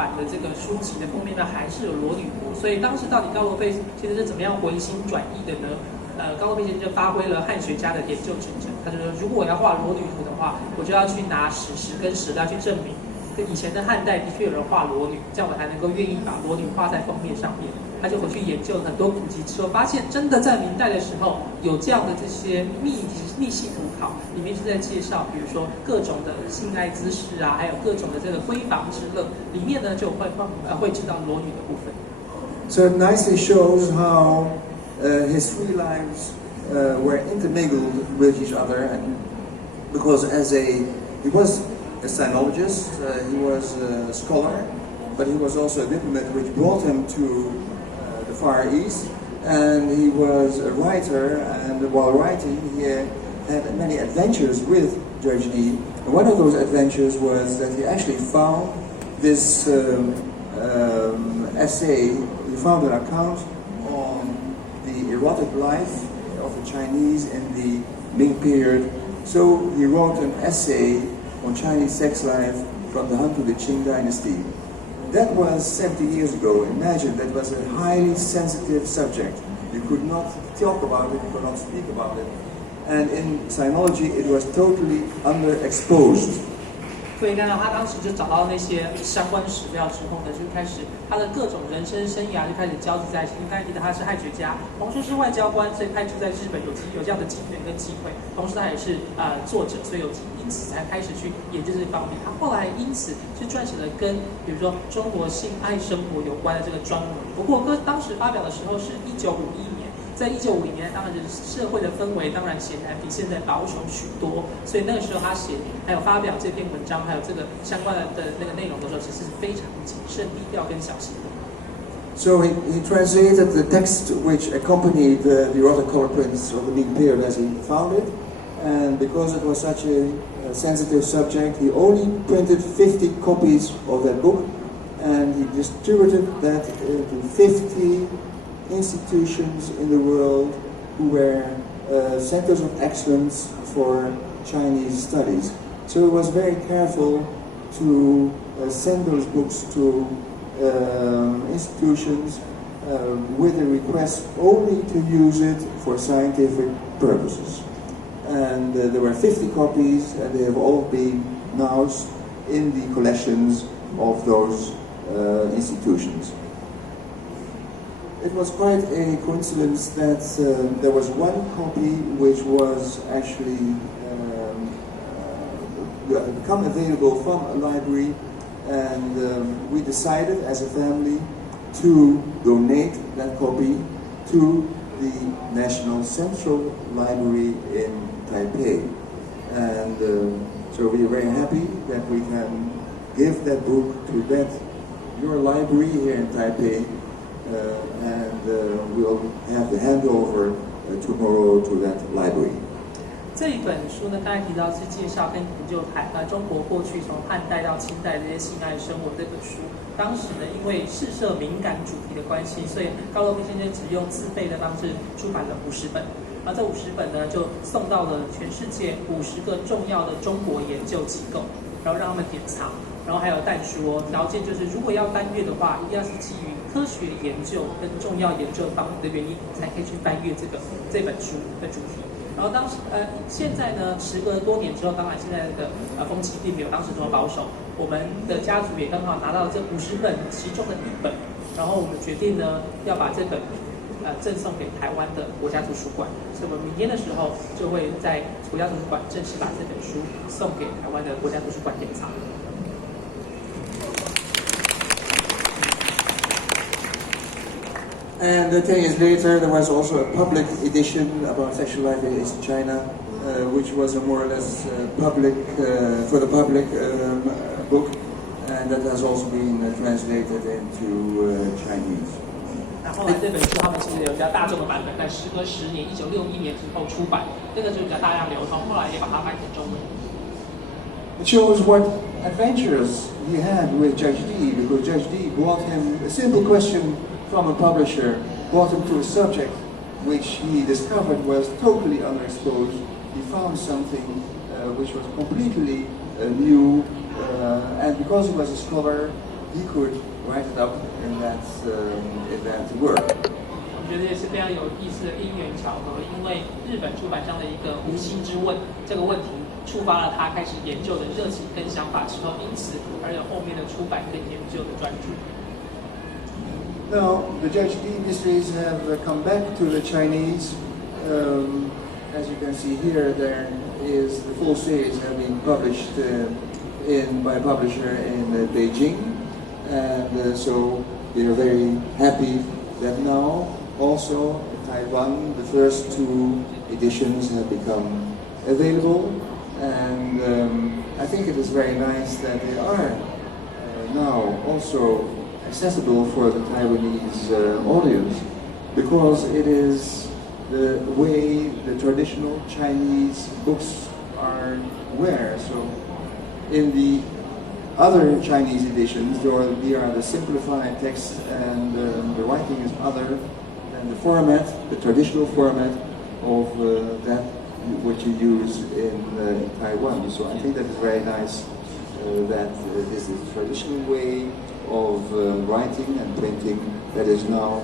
版的这个书籍的封面呢，还是有裸女图。所以当时到底高罗费先生是怎么样回心转意的呢？高罗费先生就发挥了汉学家的研究精神，他就说，如果我要画裸女图的话，我就要去拿史实跟史料去证明，以前的汉代的确有人画裸女，这样我才能够愿意把裸女画在封面上面。他就回去研究很多古籍之后，发现真的在明代的时候有这样的这些密系图考，里面是在介绍，比如说各种的性爱姿势啊，还有各种的这个闺房之乐，里面呢就会知道裸女的部分。So it nicely shows how his three lives were intermingled with each other, and because he was a sinologist, he was a scholar, but he was also a diplomat, which brought him to the Far East, and he was a writer, and while writing he had many adventures with Judge Dee. And one of those adventures was that he actually found this essay, he found an account on the erotic life of the Chinese in the Ming period. So he wrote an essay on Chinese sex life from the Han to the Qing dynasty. That was 70 years ago. Imagine, that was a highly sensitive subject. You could not talk about it, you could not speak about it. And in sinology, it was totally underexposed. 所以看到他当时就找到那些相关史料之后呢，就开始他的各种人生生涯就开始交织在一起。因为刚才提到他是汉学家，同时是外交官，所以派驻在日本有这样的机缘跟机会。同时他也是作者，所以因此才开始去研究这方面。他后来因此是撰写了跟比如说中国性爱生活有关的这个专文。不过当时发表的时候是1951年。在1950年，当然就是社会的氛围，当然显然比现在保守许多，所以那个时候他写还有发表这篇文章，还有这个相关的那个内容的时候，其实是非常谨慎、低调跟小心的。So he translated the text which accompanied the erotic color prints of the Ming period as he found it, and because it was such a sensitive subject, he only printed 50 copies of that book, and he distributed that into 50 institutions in the world who were centers of excellence for Chinese studies. So he was very careful to send those books to institutions with a request only to use it for scientific purposes. And there were 50 copies, and they have all been now in the collections of those institutions. It was quite a coincidence that there was one copy which was actually become available from a library, and we decided as a family to donate that copy to the National Central Library in Taipei. And so we are very happy that we can give that book to your library here in Taipei. And we'll have the handover tomorrow to that library. 这一本书呢，刚才提到是介绍跟研究中国过去从汉代到清代这些性爱生活这本书。当时呢，因为试射敏感主题的关系，所以高罗费先生只用自费的方式出版了50本。而这50本呢，就送到了全世界50个重要的中国研究机构，然后让他们典藏。然后还有但书哦，条件就是如果要翻阅的话，一定要是基于科学研究跟重要研究方面的原因，才可以去翻阅这本书的主题。然后当时现在呢，时隔多年之后，当然现在的风气并没有当时这么保守。我们的家族也刚好拿到了这50本其中的1本，然后我们决定呢要把这本赠送给台湾的国家图书馆，所以我们明天的时候就会在国家图书馆正式把这本书送给台湾的国家图书馆典藏。And 10 years later, there was also a public edition about sexual life in China, which was a more or less public, for the public book, and that has also been translated into Chinese. 那后来这本书他们其实有比较大众的版本，在时隔10年，1961年之后出版，这个就比较大量流通，后来也把它翻成中文。It shows what adventures he had with Judge Dee, because Judge Dee brought him a simple question from a publisher, brought him to a subject which he discovered was totally underexposed. He found something which was completely new, and because he was a scholar, he could write it up in that work. 我觉得也是非常有意思的因缘巧合，因为日本出版商的一个无心之问，这个问题触发了他开始研究的热情跟想法之后，因此而有后面的出版跟研究的专注。Now, the Judge D mysteries have come back to the Chinese. As you can see here, there is the full series have been published by a publisher in Beijing, and so we are very happy that now also in Taiwan the first 2 editions have become available, and I think it is very nice that they are now also accessible for the Taiwanese audience, because it is the way the traditional Chinese books were. So in the other Chinese editions, there are the simplified text, and the writing is other than the format, the traditional format of that which you use in Taiwan. So I think that is very nice that this is the traditional way of writing and printing that is now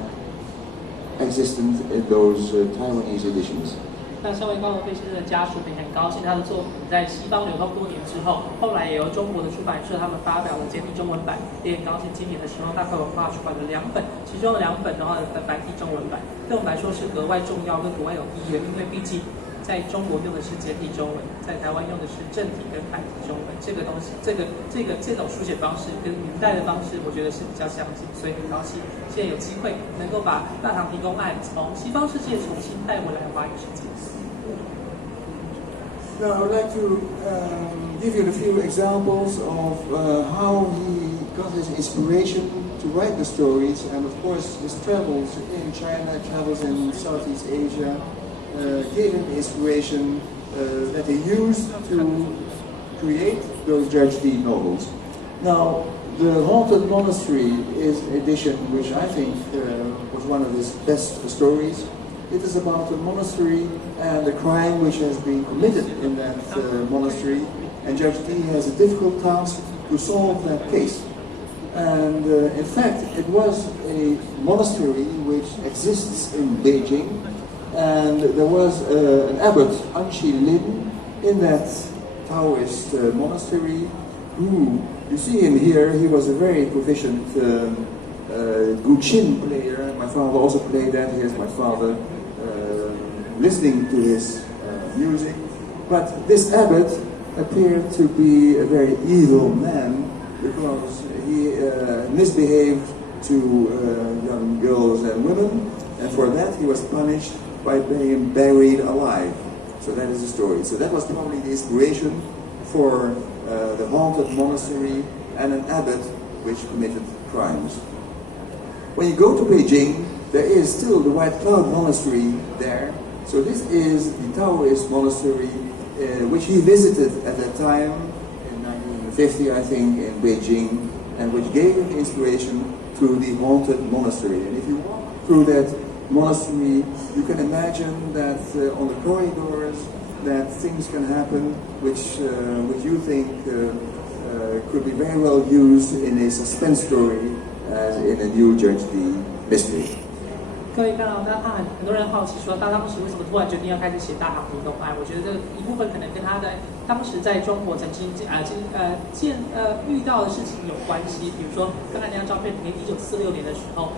existent in those Taiwanese editions. 那身为高罗费先生的家属，也很高兴他的作品在西方流通多年之后，后来也由中国的出版社他们发表了简体中文版，也很高兴今年的时候大块文化出版了2本，其中的2本的话的繁体中文版，对我们来说是格外重要跟格外有意义的，因为毕竟在中国用的是简体中文，在台湾用的是正体跟繁体中文，这个东西，这种书写方式跟明代的方式，我觉得是比较相近，所以很高兴现在有机会能够把大唐提公案从西方世界重新带回来华语世界。Now, I would like to give you a few examples of how he got his inspiration to write the stories, and of course his travels in China, travels in Southeast Asia, gave him inspiration that he used to create those Judge D novels. Now, The Haunted Monastery is an edition which I think was one of his best stories. It is about a monastery and a crime which has been committed in that monastery, and Judge D has a difficult task to solve that case. And in fact, it was a monastery which exists in Beijing, and there was an abbot, Anqi Lin, in that Taoist monastery, who, you see him here, he was a very proficient guqin player. My father also played that. Here's my father listening to his music. But this abbot appeared to be a very evil man, because he misbehaved to young girls and women, and for that he was punished by being buried alive. So that is the story. So that was probably the inspiration for the haunted monastery and an abbot which committed crimes. When you go to Beijing, there is still the White Cloud Monastery there. So this is the Taoist monastery which he visited at that time in 1950, I think, in Beijing, and which gave him inspiration to the haunted monastery. And if you walk through that monastery, you can imagine that on the corridors that things can happen which you think could be very well used in a suspense story as in a new Judge D mystery. 各位看到，他很多人好奇说，他当时为什么突然决定要开始写《大唐提公案》？我觉得这个一部分可能跟他在当时在中国曾经遇到的事情有关系。比如说，刚才那张照片里面，1946年的时候，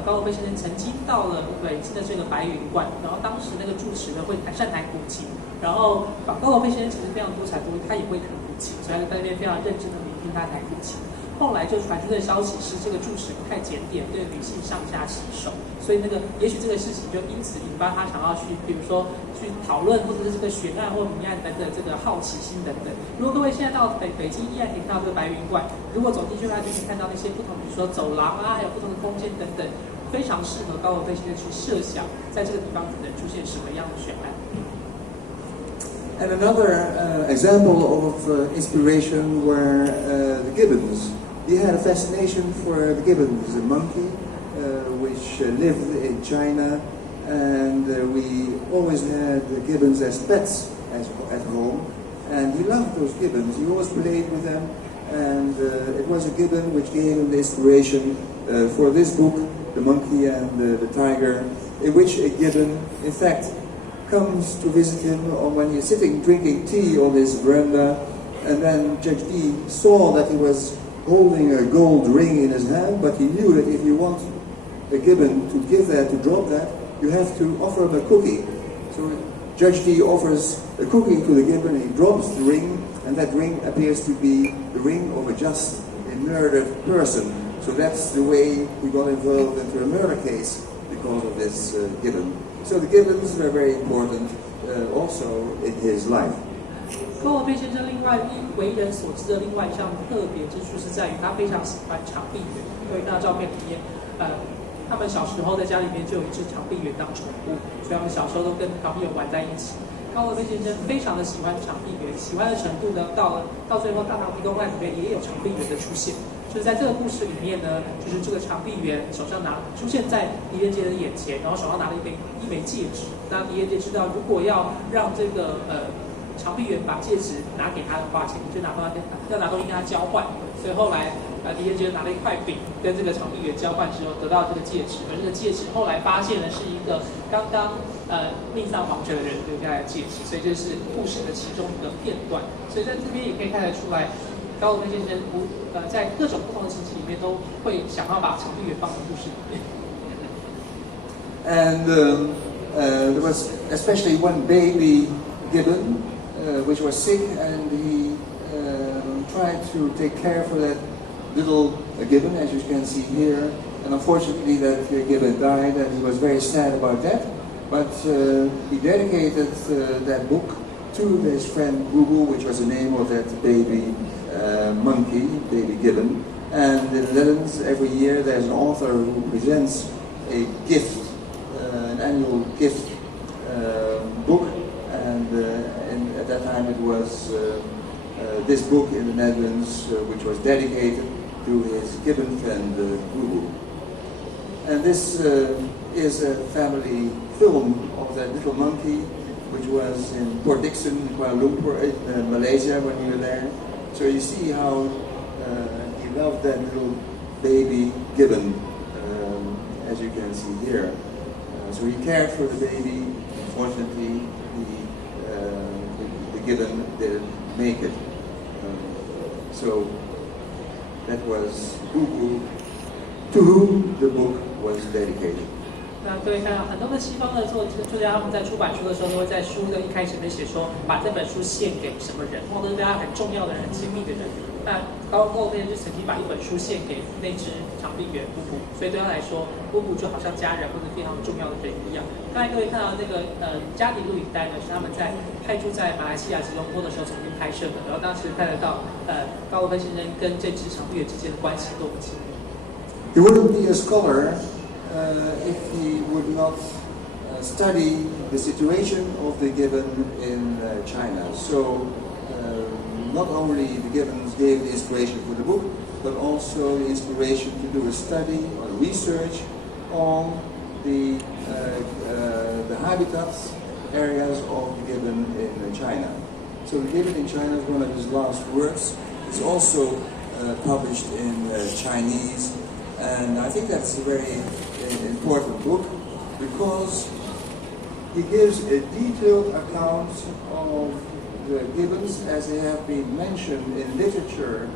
高罗费先生曾经到了北京的这个白云观，然后当时那个住持呢会善弹古琴，然后高罗费先生其实非常多才多艺，他也会弹古琴，所以他在那边非常认真的聆听他弹古琴。后来就传出的消息是，这个住持不太检点，对女性上下其手，所以也许这个事情就因此引发他想要去，比如说去讨论，或者是这个悬案或谜案等等，这个好奇心等等。如果各位现在到北京依然可以看到这个白云观，如果走进去的话，就可以看到那些不同，比如说走廊啊，还有不同的空间等等，非常适合高罗费先生去设想，在这个地方可能出现什么样的悬案。And another example of inspiration were the gibbons. He had a fascination for the gibbons, a monkey which lived in China, and we always had the gibbons as pets at home, and he loved those gibbons. He always played with them, and it was a gibbon which gave him the inspiration for this book, The Monkey and the Tiger, in which a gibbon, in fact, comes to visit him when he's sitting drinking tea on his veranda, and then Judge Dee saw that he was holding a gold ring in his hand, but he knew that if you want a gibbon to give that, to drop that, you have to offer him a cookie. So Judge Dee offers a cookie to the gibbon, and he drops the ring, and that ring appears to be the ring of a just a murdered person. So that's the way we got involved into a murder case because of this gibbon. So the gibbons were very important also in his life. 高罗贝先生另外为人所知的另外一项特别之处是在于他非常喜欢长臂猿。各位看到照片里面，他们小时候在家里面就有一只长臂猿当宠物，所以他们小时候都跟长臂猿玩在一起。高罗贝先生非常的喜欢长臂猿，喜欢的程度呢，到最后大唐提公案里面也有长臂猿的出现。就是在这个故事里面呢，就是这个长臂猿手上出现在狄仁杰的眼前，然后手上拿了一枚戒指。那狄仁杰知道，如果要让这个长臂猿把戒指拿给他的话，前提就要拿东西跟他交换。所以后来狄仁杰拿了一块饼跟这个长臂猿交换之后，得到这个戒指。而这个戒指后来发现的是一个刚刚命丧黄泉的人留下来的戒指，所以这是故事的其中一个片段。所以在这边也可以看得出来。高罗贝先生在各种不同的情景里面都会想要把长臂猿放进故事里面。And there was especially one baby gibbon which was sick, and he tried to take care for that little gibbon, as you can see here. And unfortunately, that gibbon died, and he was very sad about that. But he dedicated that book to his friend Gugu, which was the name of that baby monkey, baby gibbon. And in the Netherlands, every year there's an author who presents a gift, an annual gift book. And at that time it was this book in the Netherlands, which was dedicated to his gibbon friend Gugu. And this is a family film of that little monkey, which was in Port Dickson, Kuala Lumpur, Malaysia, when we were there. So you see how he loved that little baby gibbon, as you can see here. So he cared for the baby. Unfortunately, the gibbon didn't make it. So that was Gugu, to whom the book was dedicated. 那各位看到很多的西方的作家，他们在出版书的时候，都会在书的一开始面写说，把这本书献给什么人，或者是对他很重要的人、很亲密的人。那高罗贝就曾经把一本书献给那只长臂猿布布，所以对他来说，布布就好像家人或者非常重要的人一样。刚才各位看到那个家庭录影带呢，是他们在派驻在马来西亚吉隆坡的时候曾经拍摄的，然后当时看得到高罗贝先生跟这只长臂猿之间的关系多么亲密。He wouldn't be a scholar if he would not study the situation of the gibbon in China. So not only the gibbons gave the inspiration for the book, but also the inspiration to do a study or research on the habitats areas of the gibbon in China. So the gibbon in China is one of his last works. It's also published in Chinese, and I think that's a very important book because he gives a detailed account of the gibbons as they have been mentioned in literature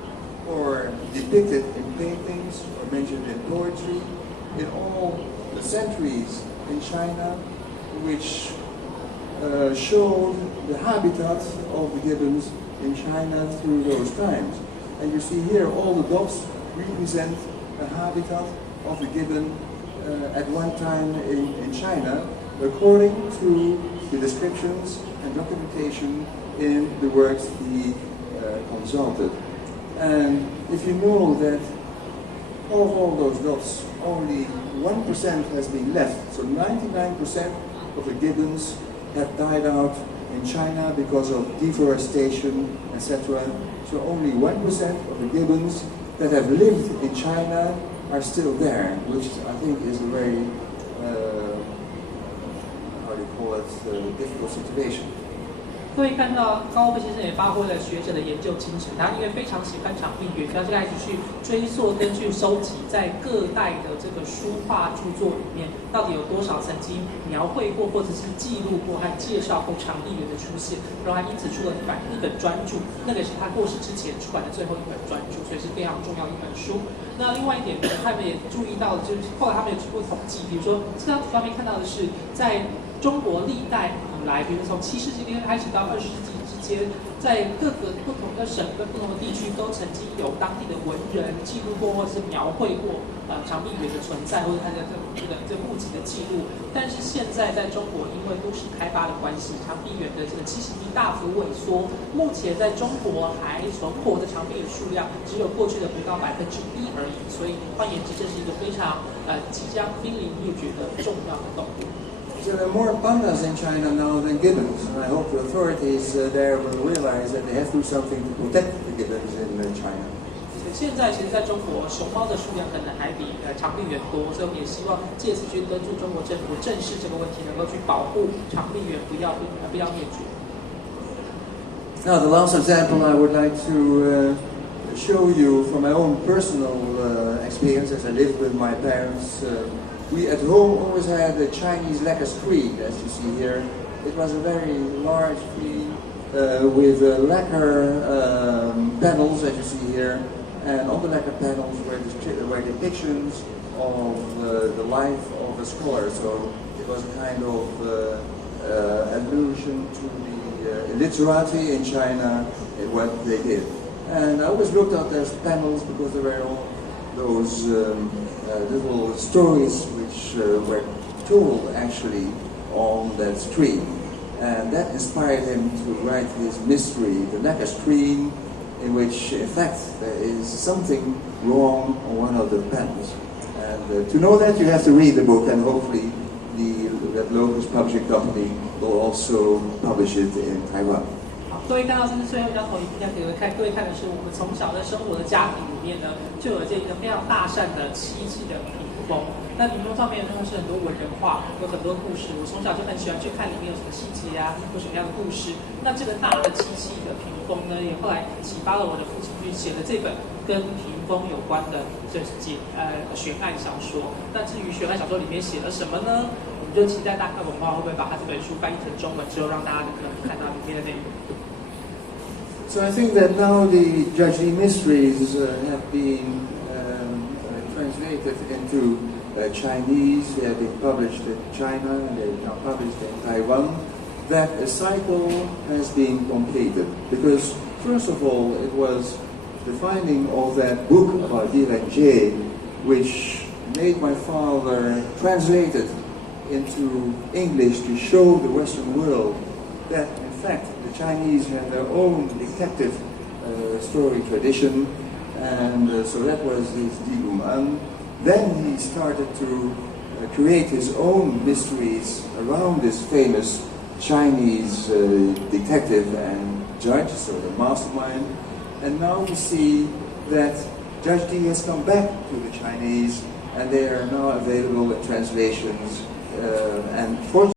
or depicted in paintings or mentioned in poetry in all the centuries in China, which showed the habitat of the gibbons in China through those times. And you see here all the dots represent the habitat of the gibbon at one time in China, according to the descriptions and documentation in the works he consulted. And if you know that of all those dots, only 1% has been left, so 99% of the gibbons have died out in China because of deforestation, etc. So only 1% of the gibbons that have lived in China are still there, which I think is a very, difficult situation. 各位看到高飞先生也发挥了学者的研究精神，他因为非常喜欢长臂猿，他就开始去追溯跟去收集在各代的这个书画著作里面，到底有多少曾经描绘过或者是记录过和介绍过长臂猿的出现，然后他因此出了一本专著，那个是他过世之前出版的最后一本专著，所以是非常重要的一本书。那另外一点呢，他们也注意到，就是后来他们也做过统计，比如说这张图上面看到的是在中国历代以来，比如从7世纪开始到20世纪之间，在各个不同的省跟不同的地区，都曾经有当地的文人记录过或者是描绘过长臂猿的存在，或者它的这户籍的记录。但是现在在中国，因为都市开发的关系，长臂猿的这个栖息地大幅萎缩，目前在中国还存活的长臂猿数量只有过去的不到1%而已。所以换言之，这是一个非常即将濒临灭绝的重要的动物。There are more pandas in China now than gibbons, and I hope the authorities there will realize that they have to do something to protect the gibbons in China. 现在其实在中国，熊猫的数量可能还比长臂猿多，所以我们也希望借此去敦促中国政府正视这个问题，能够去保护长臂猿不要灭绝。Now, the last example I would like to show you from my own personal experience as I lived with my parents. We at home always had a Chinese lacquer screen, as you see here. It was a very large screen with lacquer panels, as you see here. And on the lacquer panels were depictions of the life of a scholar. So it was a kind of allusion to the literati in China and what they did. And I always looked at those panels because they were all those little stories which were told actually on that screen. And that inspired him to write his mystery, The Lacquer Screen, in which in fact there is something wrong on one of the panels. And to know that you have to read the book, and hopefully that local publishing company will also publish it in Taiwan. 各位看到这是最后一张投影片，各位看的是我们从小在生活的家庭里面呢，就有这个非常大扇的漆器的屏风。那屏风上面呢是很多文人画，有很多故事。我从小就很喜欢去看里面有什么细节啊，有什么样的故事。那这个大的漆器的屏风呢，也后来启发了我的父亲去写了这本跟屏风有关的就是悬案小说。那至于悬案小说里面写了什么呢？我们就期待大概文化会不会把他这本书翻译成中文之后，让大家能看到里面的内容。So I think that now the Judge Lee mysteries have been translated into Chinese. They have been published in China and they are now published in Taiwan. That a cycle has been completed because, first of all, it was the finding of that book about Di Ren Jie, which made my father translate it into English to show the Western world that, in fact, the Chinese have their own detective story tradition, and so that was his Diguman. Then he started to create his own mysteries around this famous Chinese detective and judge, so the mastermind. And now we see that Judge Di has come back to the Chinese, and they are now available in translations. And fortunately,